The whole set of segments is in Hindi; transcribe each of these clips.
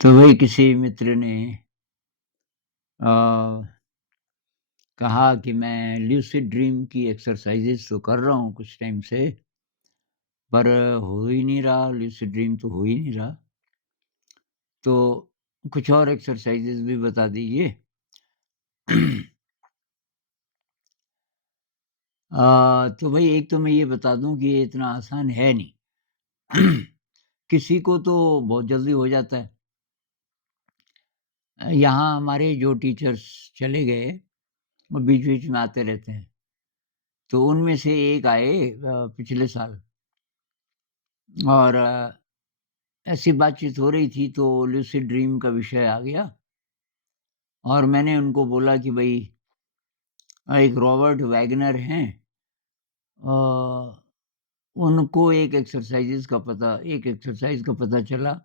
तो वही किसी मित्र ने अ, कहा कि मैं ल्यूसिड ड्रीम की एक्सरसाइज़ेज़ तो कर रहा हूँ कुछ टाइम से, पर हो ही नहीं रहा, ल्यूसिड ड्रीम तो हो ही नहीं रहा। तो कुछ और एक्सरसाइज़ेज़ भी बता दीजिए। तो भई एक तो मैं ये बता दूँ कि ये इतना आसान है नहीं। किसी को तो बहुत जल्दी हो जाता है। यहाँ हमारे जो टीचर्स चले गए, वो बीच-बीच में आते रहते हैं। तो उनमें से एक आए पिछले साल और ऐसी बातचीत हो रही थी तो लूसिड ड्रीम का विषय आ गया और मैंने उनको बोला कि भई एक रॉबर्ट वैगनर हैं अ, उनको एक एक्सरसाइज़ का पता चला,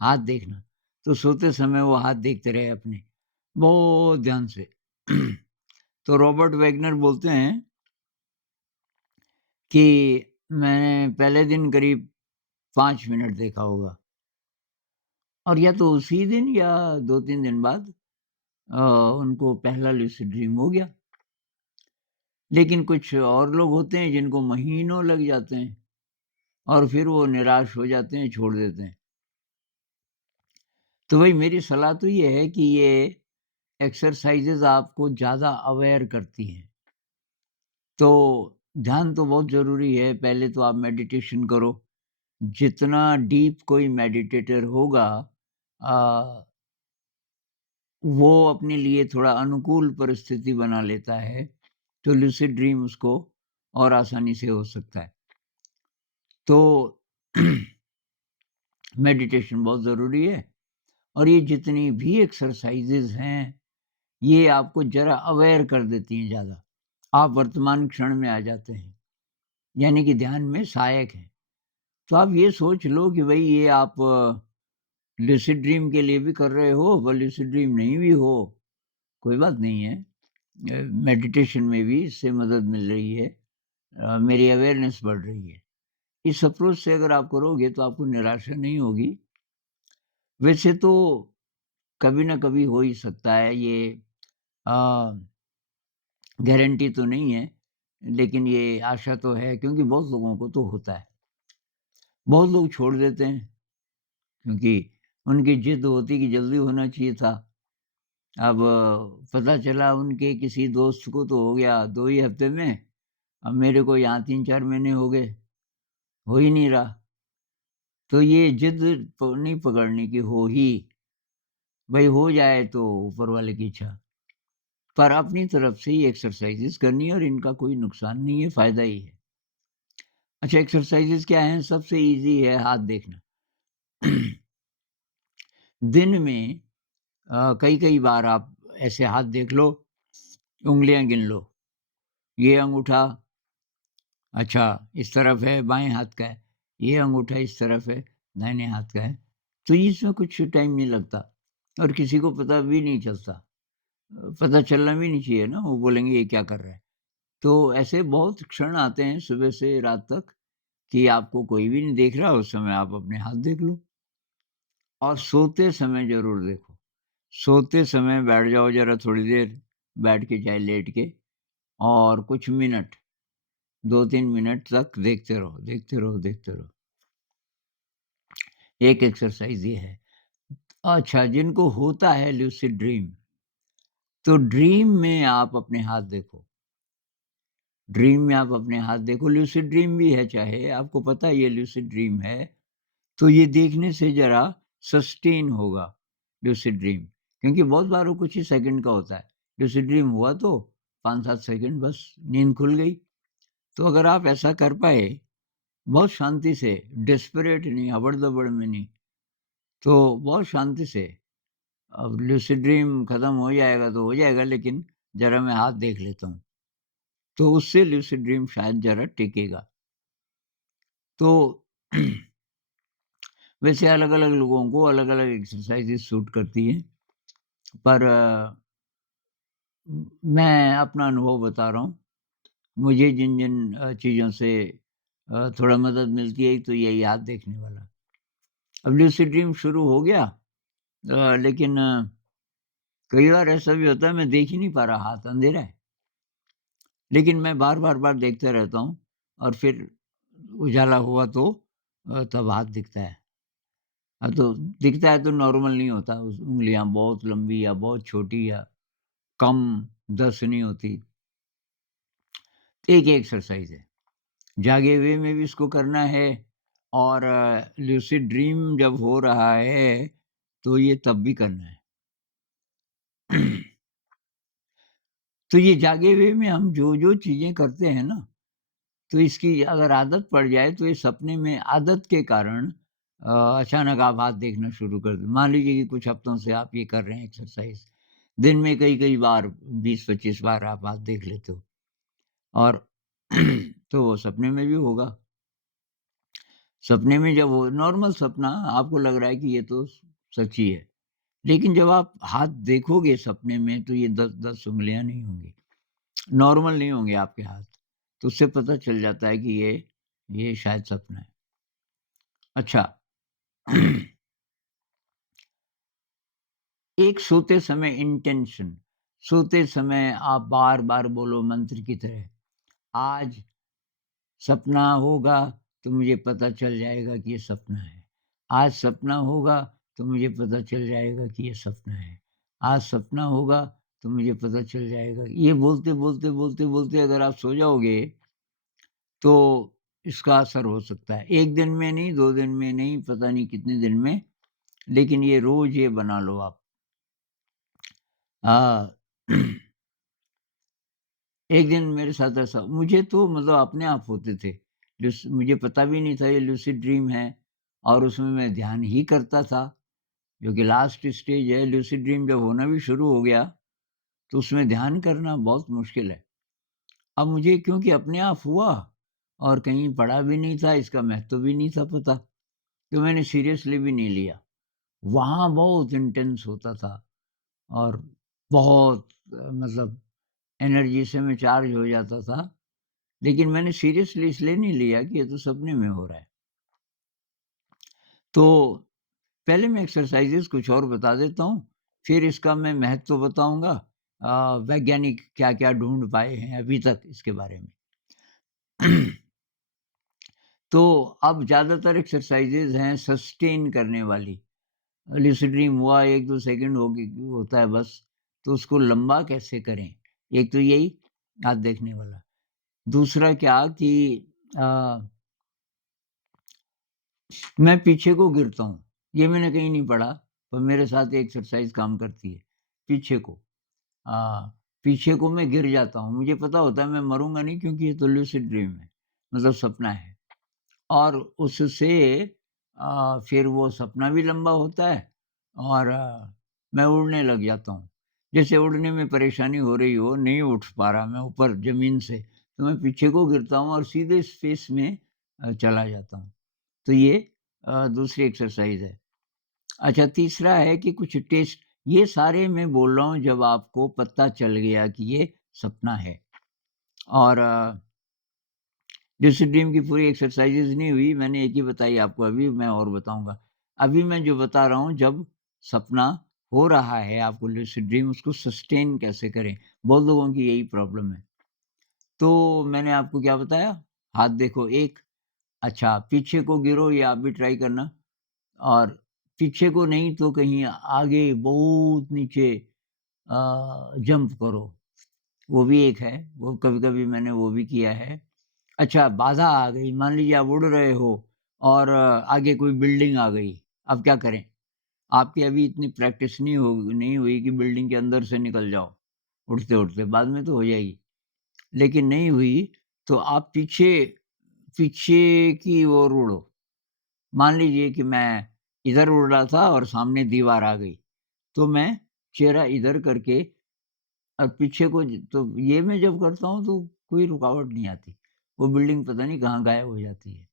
हाथ देखना। तो सोते समय वो हाथ देखते रहे अपने, बहुत ध्यान से। तो रॉबर्ट वैगनर बोलते हैं कि मैंने पहले दिन करीब 5 मिनट देखा होगा और या तो उसी दिन या 2-3 दिन बाद अ, उनको पहला लूसिड ड्रीम हो गया। लेकिन कुछ और लोग होते हैं जिनको महीनों लग जाते हैं और फिर वो निराश हो जाते हैं, छोड़ देते हैं। तो वही मेरी सलाह तो ये है कि ये एक्सरसाइज़ेज़ आपको ज़्यादा अवेयर करती हैं। तो ध्यान तो बहुत ज़रूरी है, पहले तो आप मेडिटेशन करो। जितना डीप कोई मेडिटेटर होगा अ, वो अपने लिए थोड़ा अनुकूल परिस्थिति बना लेता है, तो लूसिड ड्रीम उसको और आसानी से हो सकता है। तो मेडिटेशन बहुत ज़रूरी है और ये जितनी भी एक्सरसाइज़ेज़ हैं, ये आपको ज़रा अवेयर कर देती हैं ज़्यादा। आप वर्तमान क्षण में आ जाते हैं, यानी कि ध्यान में सहायक हैं। तो आप ये सोच लो कि भई ये आप लूसिड ड्रीम के लिए भी कर रहे हो, व लूसिड ड्रीम नहीं भी हो, कोई बात नहीं है। मेडिटेशन में भी इससे मदद मिल रही है। मेरी अवेयरनेस बढ़ रही है। इस अप्रोच से अगर आप करोगे तो आपको निराशा नहीं होगी। वैसे तो कभी न कभी हो ही सकता है ये अ, गारंटी तो नहीं है, लेकिन ये आशा तो है क्योंकि बहुत लोगों को तो होता है। बहुत लोग छोड़ देते हैं क्योंकि उनकी जिद होती कि जल्दी होना चाहिए था। अब पता चला उनके किसी दोस्त को तो हो गया 2 ही हफ्ते में, अब मेरे को यहाँ 3-4 महीने हो गए, हो ही नहीं रहा। तो ये जिद नहीं पकड़ने की हो ही, भई हो जाए तो ऊपर वाले की इच्छा। पर अपनी तरफ से ही एक्सरसाइज़ेज़ करनी है और इनका कोई नुकसान नहीं है, फ़ायदा ही है। अच्छा एक्सरसाइज़ेज़ क्या हैं? सबसे ईज़ी है हाथ देखना। दिन में कई-कई बार आप ऐसे हाथ देख लो, उँगलियाँ गिन लो। ये अंगूठा अच्छा इस तरफ है, बाएँ हाथ का है। ये अंगूठा इस तरफ है, दाहिने हाथ का है। तो इसमें कुछ टाइम नहीं लगता और किसी को पता भी नहीं चलता। पता चलना भी नहीं चाहिए ना, वो बोलेंगे ये क्या कर रहा है? तो ऐसे बहुत क्षण आते हैं सुबह से रात तक कि आपको कोई भी नहीं देख रहा, उस समय आप अपने हाथ देख लो और सोते समय ज़रूर देखो। सोते समय बैठ जाओ ज़रा थोड़ी देर, बैठ के चाहे लेट के और कुछ मिनट 2-3 मिनट तक देखते रहो, देखते रहो, देखते रहो। एक एक्सरसाइज़ ये है। अच्छा जिनको होता है लूसिड ड्रीम, तो ड्रीम में आप अपने हाथ देखो। ड्रीम में आप अपने हाथ देखो, लूसिड ड्रीम भी है चाहे, आपको पता है ये लूसिड ड्रीम है, तो ये देखने से ज़रा सस्टेन होगा लूसिड ड्रीम, क्योंकि बहुत बार वो कुछ ही सेकंड का होता है। लूसिड ड्रीम हुआ तो 5-7 सेकंड बस नींद खुल गई। तो अगर आप ऐसा कर पाए, बहुत शांति से, डेस्परेट नहीं, हबड़-दबड़ में नहीं, तो बहुत शांति से, अब लूसिड ड्रीम खत्म हो जाएगा तो हो जाएगा लेकिन ज़रा मैं हाथ देख लेता हूँ, तो उससे लूसिड ड्रीम शायद ज़रा टिकेगा। तो वैसे अलग-अलग लोगों को अलग-अलग एक्सरसाइज़ेज़ सूट करती हैं, पर मैं अपना अनुभव बता रहा हूँ। मुझे जिन-जिन चीज़ों से थोड़ा मदद मिलती है, एक तो यही हाथ देखने वाला। अब लूसिड ड्रीम शुरू हो गया, लेकिन कई बार ऐसा भी होता है मैं देख ही नहीं पा रहा, हाथ अंधेरा है। लेकिन मैं बार-बार देखता रहता हूँ और फिर उजाला हुआ तो तब हाथ दिखता है। तो दिखता है तो नॉर्मल नहीं होता, उस उँगलियाँ बहुत लंबी या बहुत छोटी या कम 10 नहीं होती। एक ही एक्सरसाइज़ है। जागे हुए में भी इसको करना है और लूसिड ड्रीम जब हो रहा है, तो ये तब भी करना है। तो ये जागे हुए में हम जो-जो चीज़ें करते हैं ना, तो इसकी अगर आदत पड़ जाए तो ये सपने में आदत के कारण अचानक आप हाथ देखना शुरू कर दें। मान लीजिए कि कुछ हफ्तों से आप ये कर रहे हैं एक्सरसाइज़, दिन में कई-कई बार 20-25 बार आप हाथ देख लेते हो और तो वो सपने में भी होगा। सपने में जब वो नॉर्मल सपना आपको लग रहा है कि ये तो सच ही है। लेकिन जब आप हाथ देखोगे सपने में तो ये 10-10 उँगलियाँ नहीं होंगी, नॉर्मल नहीं होंगे आपके हाथ। तो उससे पता चल जाता है कि ये शायद सपना है। अच्छा। एक सोते समय इंटेंशन, सोते समय आप बार-बार बोलो मंत्र की तरह, आज सपना होगा तो मुझे पता चल जाएगा कि ये सपना है। आज सपना होगा तो मुझे पता चल जाएगा कि ये सपना है। आज सपना होगा तो मुझे पता चल जाएगा। ये बोलते अगर आप सो जाओगे तो इसका असर हो सकता है। 1 दिन में नहीं, 2 दिन में नहीं, पता नहीं कितने दिन में, लेकिन ये रोज़ ये बना लो आप। हाँ। एक दिन मेरे साथ ऐसा मुझे तो मतलब अपने आप होते थे। मुझे पता भी नहीं था ये लूसिड ड्रीम है और उसमें मैं ध्यान ही करता था, जो कि लास्ट स्टेज है। लूसिड ड्रीम जब होना भी शुरू हो गया, तो उसमें ध्यान करना बहुत मुश्किल है। अब मुझे क्योंकि अपने आप हुआ और कहीं पढ़ा भी नहीं था, इसका महत्व भी नहीं था पता, तो मैंने सीरियसली भी नहीं लिया। वहाँ बहुत इंटेंस होता था और बहुत मतलब एनर्जी से मैं चार्ज हो जाता था। लेकिन मैंने सीरियसली इसलिए नहीं लिया कि ये तो सपने में हो रहा है। तो पहले मैं एक्सरसाइज़ेज़ कुछ और बता देता हूँ, फिर इसका मैं महत्व बताऊँगा। वैज्ञानिक क्या-क्या ढूँढ पाए हैं अभी तक इसके बारे में। तो अब ज़्यादातर एक्सरसाइज़ेज़ हैं सस्टेन करने वाली। लूसिड ड्रीम हुआ 1-2 सेकंड होता है बस, तो उसको लंबा कैसे करें? एक तो यही हाथ देखने वाला। दूसरा क्या कि अ मैं पीछे को गिरता हूँ। ये मैंने कहीं नहीं पढ़ा, पर मेरे साथ ये एक्सरसाइज़ काम करती है। पीछे को पीछे को मैं गिर जाता हूँ। मुझे पता होता है मैं मरूँगा नहीं क्योंकि ये तो लूसिड ड्रीम है, मतलब सपना है। और उससे फिर वो सपना भी लंबा होता है और मैं उड़ने लग जाता हूँ। जैसे उड़ने में परेशानी हो रही हो, नहीं उठ पा रहा मैं ऊपर ज़मीन से, तो मैं पीछे को गिरता हूँ और सीधे स्पेस में चला जाता हूँ। तो ये दूसरी एक्सरसाइज़ है। अच्छा तीसरा है कि कुछ टेस्ट ये सारे मैं बोल रहा हूँ जब आपको पता चल गया कि ये सपना है और लूसिड ड्रीम की पूरी एक्सरसाइज़ेज़ नहीं हुई, मैंने एक ही बताई आपको अभी मैं और बताऊँगा। अभी मैं जो बता रहा हूँ जब सपना हो रहा है आपको लूसिड ड्रीम उसको सस्टेन कैसे करें? बहुत लोगों की यही प्रॉब्लम है। तो मैंने आपको क्या बताया? हाथ देखो एक, अच्छा पीछे को गिरो ये आप भी ट्राई करना। और पीछे को नहीं तो कहीं आगे बहुत नीचे जंप करो, वो भी एक है, वो कभी-कभी मैंने वो भी किया है। अच्छा बाधा आ गई, मान लीजिए आप उड़ रहे हो और आगे कोई बिल्डिंग आ गई, अब क्या करें? आपकी अभी इतनी प्रैक्टिस नहीं हुई कि बिल्डिंग के अंदर से निकल जाओ, उड़ते-उड़ते, बाद में तो हो जाएगी। लेकिन नहीं हुई, तो आप पीछे पीछे की ओर उड़ो। मान लीजिए कि मैं इधर उड़ रहा था और सामने दीवार आ गई, तो मैं चेहरा इधर करके और पीछे को तो ये मैं जब करता हूँ तो कोई रुकावट नहीं आती। वो बिल्डिंग पता नहीं कहाँ गायब हो जाती है।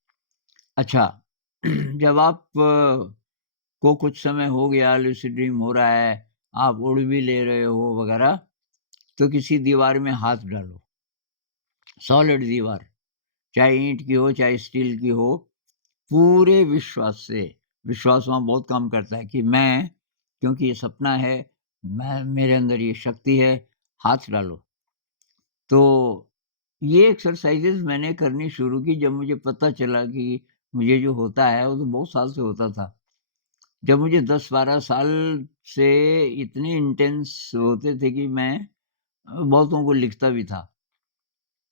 अच्छा जब आप को कुछ समय हो गया लूसिड ड्रीम हो रहा है, आप उड़ भी ले रहे हो वगैरह, तो किसी दीवार में हाथ डालो, सॉलिड दीवार, चाहे ईंट की हो, चाहे स्टील की हो, पूरे विश्वास से, विश्वास वहाँ बहुत काम करता है कि मैं क्योंकि ये सपना है, मैं मेरे अंदर ये शक्ति है, हाथ डालो। तो ये एक्सरसाइज़ेज़ मैंने करनी शुरू की जब मुझे पता चला कि मुझे जो होता है वो तो बहुत साल से होता था। जब मुझे 10-12 साल से इतने इंटेंस होते थे कि मैं बहुतों को लिखता भी था।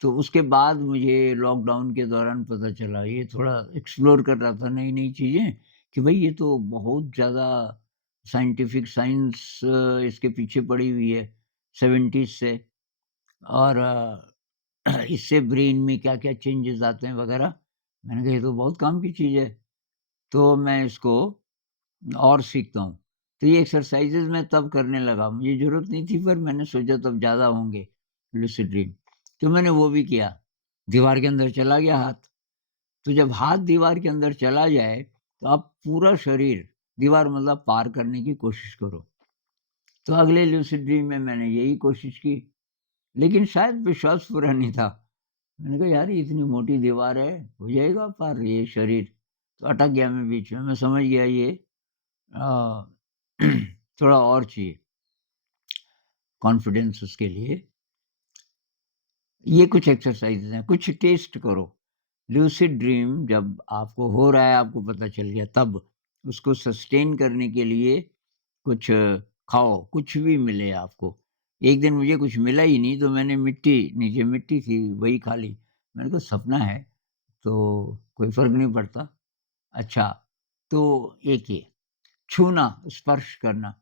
तो उसके बाद मुझे लॉकडाउन के दौरान पता चला, ये थोड़ा एक्सप्लोर कर रहा था नई-नई चीज़ें कि भई ये तो बहुत ज़्यादा साइंटिफिक साइंस इसके पीछे पड़ी हुई है 70s से। और इससे ब्रेन में क्या-क्या चेंजेज़ आते हैं वगैरह। मैंने कहा ये तो बहुत काम की चीज़ है, तो मैं इसको और सीखता हूँ। तो ये एक्सरसाइज़ेज़ मैं तब करने लगा, मुझे ज़रूरत नहीं थी पर मैंने सोचा तब ज़्यादा होंगे लूसिड ड्रीम। तो मैंने वो भी किया, दीवार के अंदर चला गया हाथ। तो जब हाथ दीवार के अंदर चला जाए, तो आप पूरा शरीर दीवार मतलब पार करने की कोशिश करो। तो अगले लूसिड ड्रीम में मैंने यही कोशिश की, लेकिन शायद विश्वास पूरा नहीं था। मैंने कहा यार ये इतनी मोटी दीवार है, हो जाएगा पार ये शरीर? तो अटक गया मैं बीच में, मैं समझ गया ये अ, थोड़ा और चाहिए कॉन्फिडेंस उसके लिए। ये कुछ एक्सरसाइज़ेज़ हैं, कुछ टेस्ट करो। लूसिड ड्रीम जब आपको हो रहा है, आपको पता चल गया तब, उसको सस्टेन करने के लिए कुछ खाओ, कुछ भी मिले आपको। एक दिन मुझे कुछ मिला ही नहीं तो मैंने नीचे मिट्टी थी वही खा ली। मैंने कहा सपना है, तो कोई फ़र्क नहीं पड़ता। अच्छा, तो एक ये, छूना, स्पर्श करना,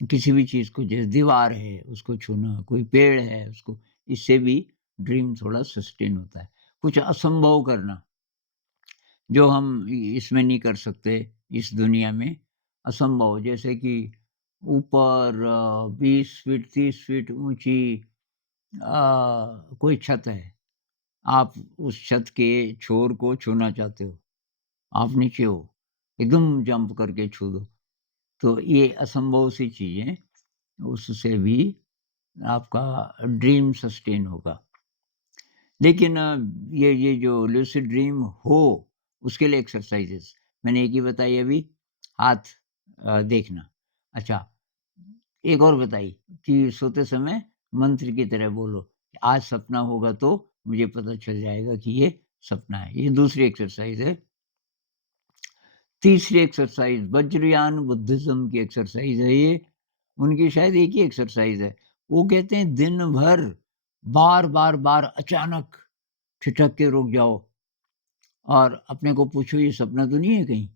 किसी भी चीज़ को जैसे दीवार है उसको छूना, कोई पेड़ है उसको, इससे भी ड्रीम थोड़ा सस्टेन होता है। कुछ असंभव करना, जो हम इसमें नहीं कर सकते, इस दुनिया में, असंभव जैसे कि ऊपर 20 फीट 30 फीट ऊँची कोई छत है, आप उस छत के छोर को छूना चाहते हो, आप नीचे हो, एकदम जंप करके छू दो। तो ये असंभव सी चीज़ें, उससे भी आपका ड्रीम सस्टेन होगा। लेकिन ये जो लूसिड ड्रीम हो, उसके लिए एक्सरसाइज़ेज़ मैंने एक ही बताई अभी, हाथ देखना। अच्छा, एक और बताई कि सोते समय मंत्र की तरह बोलो, आज सपना होगा तो मुझे पता चल जाएगा कि ये सपना है। ये दूसरी एक्सरसाइज़ है। तीसरी एक्सरसाइज़ वज्रयान बुद्धिज़्म की एक्सरसाइज़ है ये। उनकी शायद एक ही एक्सरसाइज़ है। वो कहते हैं दिन भर बार-बार अचानक ठिठक के रुक जाओ और अपने को पूछो ये सपना तो नहीं है कहीं?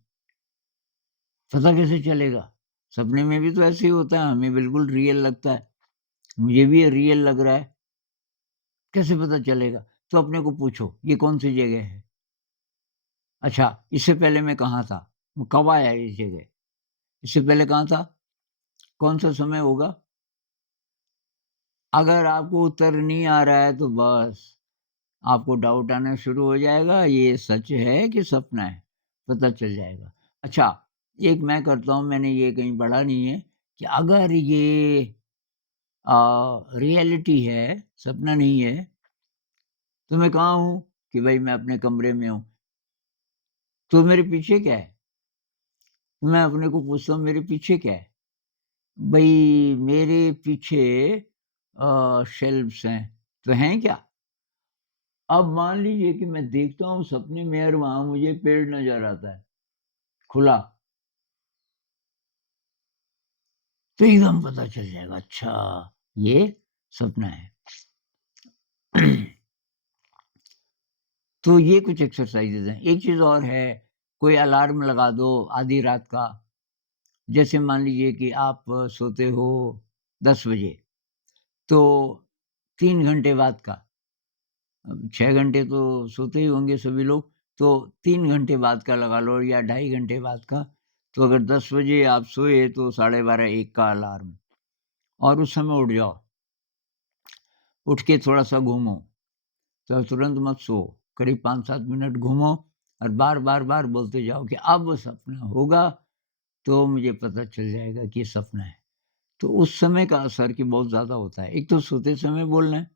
पता कैसे चलेगा? सपने में भी तो ऐसे ही होता है, हमें बिल्कुल रियल लगता है। मुझे भी ये रियल लग रहा है, कैसे पता चलेगा? तो अपने को पूछो, ये कौन-सी जगह है? अच्छा, इससे पहले मैं कहाँ था? मैं कब आया इस जगह? इससे पहले कहाँ था? कौन-सा समय होगा? अगर आपको उत्तर नहीं आ रहा है तो बस आपको डाउट आना शुरू हो जाएगा, ये सच है कि सपना है, पता चल जाएगा। अच्छा, एक मैं करता हूँ, मैंने ये कहीं पढ़ा नहीं है कि अगर ये रियलिटी है, सपना नहीं है, तो मैं कहाँ हूँ? कि भई मैं अपने कमरे में हूँ, तो मेरे पीछे क्या है? मैं अपने को पूछता हूँ मेरे पीछे क्या है? भई मेरे पीछे शेल्व्स हैं, तो हैं क्या? अब मान लीजिए कि मैं देखता हूँ सपने में और वहाँ मुझे पेड़ नज़र आता है, खुला, तो एकदम पता चल जाएगा अच्छा ये सपना है। तो ये कुछ एक्सरसाइज़ेज़ हैं। एक चीज़ और है, कोई अलार्म लगा दो आधी रात का, जैसे मान लीजिए कि आप सोते हो 10 बजे, तो 3 घंटे बाद का, अब 6 घंटे तो सोते ही होंगे सभी लोग, तो 3 घंटे बाद का लगा लो या ढाई घंटे बाद का, तो अगर 10 बजे आप सोए तो साढ़े 12 1 का अलार्म और उस समय उठ जाओ। उठ के थोड़ा-सा घूमो, तो तुरंत मत सो, करीब 5-7 मिनट घूमो और बार-बार बोलते जाओ कि अब सपना होगा, तो मुझे पता चल जाएगा कि ये सपना है। तो उस समय का असर कि बहुत ज़्यादा होता है। एक तो सोते समय बोलना है,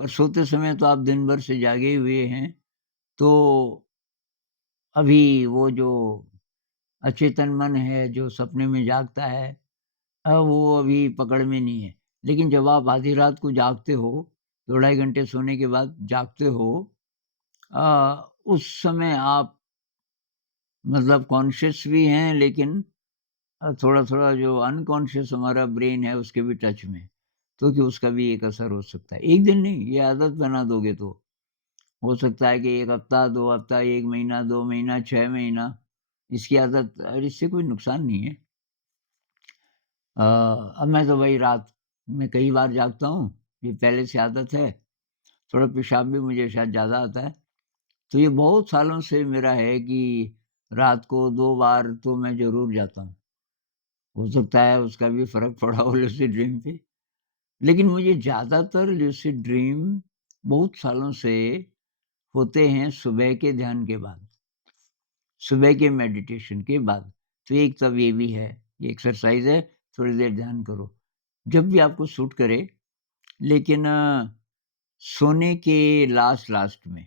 और सोते समय तो आप दिन भर से जागे हुए हैं, तो अभी वो जो अचेतन मन है जो सपने में जागता है, वो अभी पकड़ में नहीं है। लेकिन जब आप आधी रात को जागते हो, 2 ढाई घंटे सोने के बाद जागते हो, उस समय आप मतलब कॉन्शियस भी हैं, लेकिन थोड़ा-थोड़ा जो अनकॉन्शियस हमारा ब्रेन है उसके भी टच में, तो कि उसका भी एक असर हो सकता है। एक दिन नहीं, ये आदत बना दोगे तो, हो सकता है कि 1 हफ्ता, 2 हफ्ता, 1 महीना, 2 महीना, 6 महीना, इसकी आदत इससे कोई नुकसान नहीं है। अब मैं तो भई रात में कई बार जागता हूँ, ये पहले से आदत है, थोड़ा पेशाब भी मुझे शायद ज़्यादा आता है, तो ये बहुत सालों से मेरा है कि रात को 2 बार तो मैं ज़रूर जाता हूँ। हो सकता है उसका भी फ़र्क पड़ा हो लूसिड ड्रीम पे। लेकिन मुझे ज़्यादातर लूसिड ड्रीम बहुत सालों से होते हैं सुबह के ध्यान के बाद, सुबह के मेडिटेशन के बाद। तो एक तब ये भी है, ये एक्सरसाइज़ है, थोड़ी देर ध्यान करो। जब भी आपको सूट करे, लेकिन सोने के लास्ट-लास्ट में।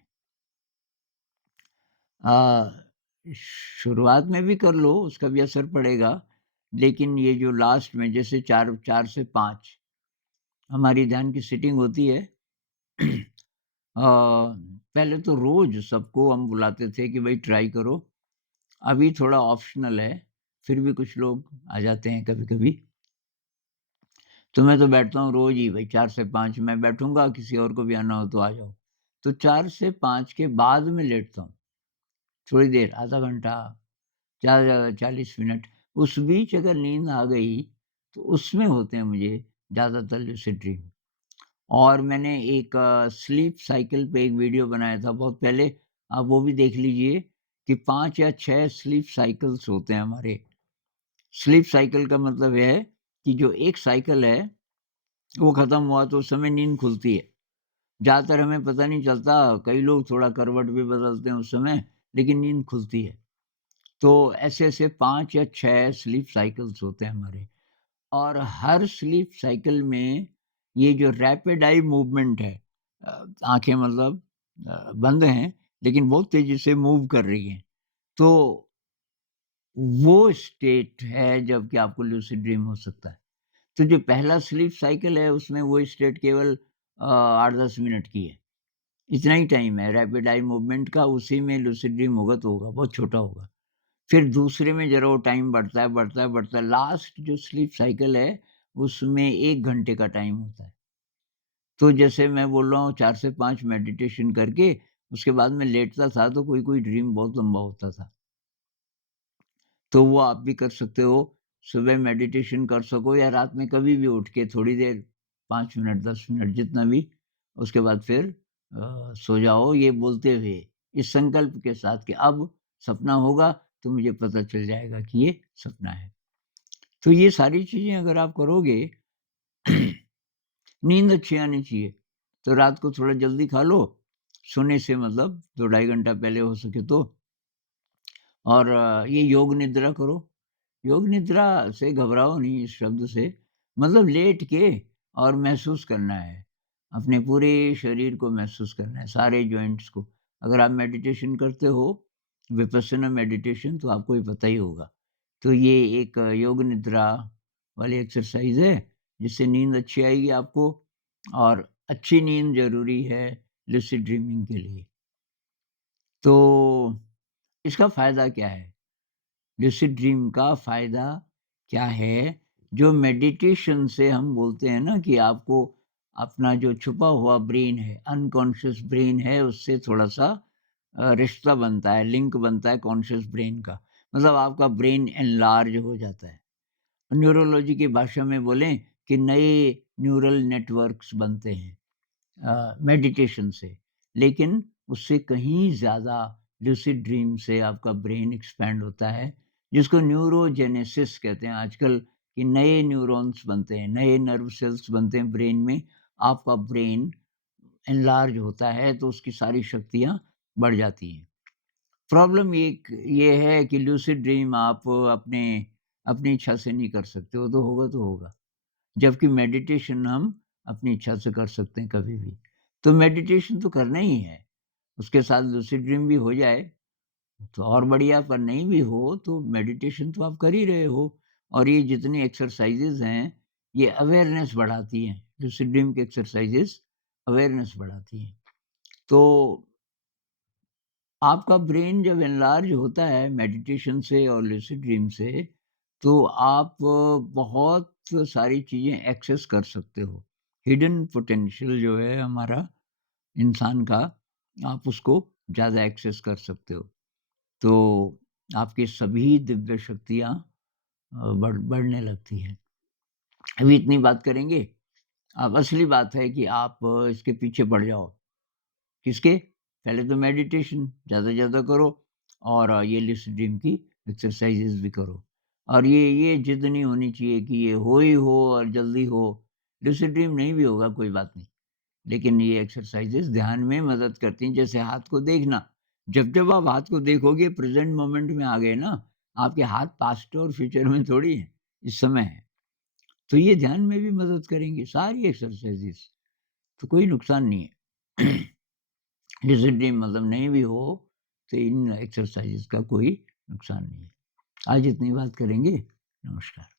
शुरुआत में भी कर लो, उसका भी असर पड़ेगा, लेकिन ये जो लास्ट में जैसे 4 से 5 हमारी ध्यान की सीटिंग होती है। पहले तो रोज़ सबको हम बुलाते थे कि भई ट्राई करो, अभी थोड़ा ऑप्शनल है, फिर भी कुछ लोग आ जाते हैं कभी-कभी। तो मैं तो बैठता हूँ रोज़ ही भई 4 से 5 मैं बैठूँगा, किसी और को भी आना हो तो आ जाओ। तो 4 से 5 के बाद मैं लेटता हूँ, थोड़ी देर, आधा घंटा, ज़्यादा से ज़्यादा 40 मिनट। उस बीच अगर नींद आ गई, तो उसमें होते हैं मुझे ज़्यादातर लूसिड ड्रीम। और मैंने एक स्लीप साइकिल पे एक वीडियो बनाया था बहुत पहले, आप वो भी देख लीजिए कि 5 या 6 स्लीप साइकिल्स होते हैं हमारे। स्लीप साइकिल का मतलब ये है कि जो एक साइकिल है, वो खत्म हुआ तो उस समय नींद खुलती है। ज़्यादातर हमें पता नहीं चलता, कई लोग थोड़ा करवट भी बदलते हैं उस समय, लेकिन नींद खुलती है। तो ऐसे-ऐसे 5 या 6 स्लीप साइकिल्स होते हैं हमारे। और हर स्लीप साइकिल में ये जो रैपिड आई मूवमेंट है, आँखें मतलब बंद हैं, लेकिन बहुत तेज़ी से मूव कर रही हैं। तो वो स्टेट है जब कि आपको लूसिड ड्रीम हो सकता है। तो जो पहला स्लीप साइकिल है उसमें वो स्टेट केवल 8-10 मिनट की है। इतना ही टाइम है रैपिड आई मूवमेंट का, उसी में लूसिड ड्रीम होगा तो होगा, बहुत छोटा होगा। फिर दूसरे में ज़रा वो टाइम बढ़ता है, बढ़ता है, बढ़ता है। लास्ट जो स्लीप साइकिल है, उसमें 1 घंटे का टाइम होता है। तो जैसे मैं बोल रहा हूँ 4 से 5 मेडिटेशन करके, उसके बाद मैं लेटता था तो कोई-कोई ड्रीम बहुत लंबा होता था। तो वो आप भी कर सकते हो। सुबह मेडिटेशन कर सको या रात में कभी भी उठ के थोड़ी देर 5 मिनट, 10 मिनट जितना भी, उसके बाद फिर सो जाओ ये बोलते हुए, इस संकल्प के साथ कि अब सपना होगा तो मुझे पता चल जाएगा कि ये सपना है। तो ये सारी चीज़ें अगर आप करोगे, नींद अच्छी आनी चाहिए। तो रात को थोड़ा जल्दी खा लो, सोने से मतलब 2 ढाई घंटा पहले हो सके तो। और ये योग निद्रा करो। योग निद्रा से घबराओ नहीं इस शब्द से, मतलब लेट के और महसूस करना है। अपने पूरे शरीर को महसूस करना है, सारे जॉइंट्स को। अगर आप मेडिटेशन करते हो, विपस्सना मेडिटेशन, तो आपको ये पता ही होगा। तो ये एक योग निद्रा वाली एक्सरसाइज़ है, जिससे नींद अच्छी आएगी आपको। और अच्छी नींद ज़रूरी है लूसिड ड्रीमिंग के लिए। तो इसका फ़ायदा क्या है? लूसिड ड्रीम का फ़ायदा क्या है? जो मेडिटेशन से हम बोलते हैं ना कि आपको अपना जो छुपा हुआ ब्रेन है, अनकॉन्शियस ब्रेन है, उससे थोड़ा-सा रिश्ता बनता है, लिंक बनता है कॉन्शियस ब्रेन का। मतलब आपका ब्रेन एनलार्ज हो जाता है। न्यूरोलॉजी की भाषा में बोलें कि नए न्यूरल नेटवर्क्स बनते हैं। मेडिटेशन से। लेकिन उससे कहीं ज़्यादा लूसिड ड्रीम से आपका ब्रेन एक्सपैंड होता है, जिसको न्यूरोजेनेसिस कहते हैं आजकल, कि नए न्यूरॉन्स बनते हैं, नए नर्व सेल्स बनते हैं ब्रेन में। आपका ब्रेन एनलार्ज होता है तो उसकी सारी शक्तियाँ बढ़ जाती हैं। प्रॉब्लम एक ये है कि लूसिड ड्रीम आप अपने अपनी इच्छा से नहीं कर सकते, वो तो होगा तो होगा। जबकि मेडिटेशन हम अपनी इच्छा से कर सकते हैं कभी भी। तो मेडिटेशन तो करना ही है, उसके साथ लूसिड ड्रीम भी हो जाए तो और बढ़िया, पर नहीं भी हो तो मेडिटेशन तो आप कर ही रहे हो। और ये जितनी एक्सरसाइज़ेज़ हैं, ये अवेयरनेस बढ़ाती हैं। लूसिड ड्रीम की एक्सरसाइज़ेज़ अवेयरनेस बढ़ाती हैं। तो आपका ब्रेन जब एनलार्ज होता है मेडिटेशन से और लूसिड ड्रीम से, तो आप बहुत सारी चीज़ें एक्सेस कर सकते हो। हिडन पोटेंशियल जो है हमारा इंसान का, आप उसको ज़्यादा एक्सेस कर सकते हो। तो आपकी सभी दिव्य शक्तियाँ बढ़ने लगती हैं। अभी इतनी बात करेंगे। अब असली बात है कि आप इसके पीछे पड़ जाओ। किसके? पहले तो मेडिटेशन ज़्यादा से ज़्यादा करो और ये लूसिड ड्रीम की एक्सरसाइज़ेज़ भी करो। और ये ज़िद नहीं होनी चाहिए कि ये हो ही हो और जल्दी हो। लूसिड ड्रीम नहीं भी होगा कोई बात नहीं। लेकिन ये एक्सरसाइज़ेज़ ध्यान में मदद करती हैं। जैसे हाथ को देखना, जब-जब आप हाथ को देखोगे प्रेज़ेंट मोमेंट में आ गए ना, आपके हाथ पास्ट और फ्यूचर में थोड़ी हैं, इस समय हैं। तो ये ध्यान में भी मदद करेंगी सारी एक्सरसाइज़ेज़, तो कोई नुकसान नहीं है। डिसिप्लिन मतलब नहीं भी हो, तो इन एक्सरसाइज़ेज़ का कोई नुकसान नहीं है। आज इतनी बात करेंगे। नमस्कार।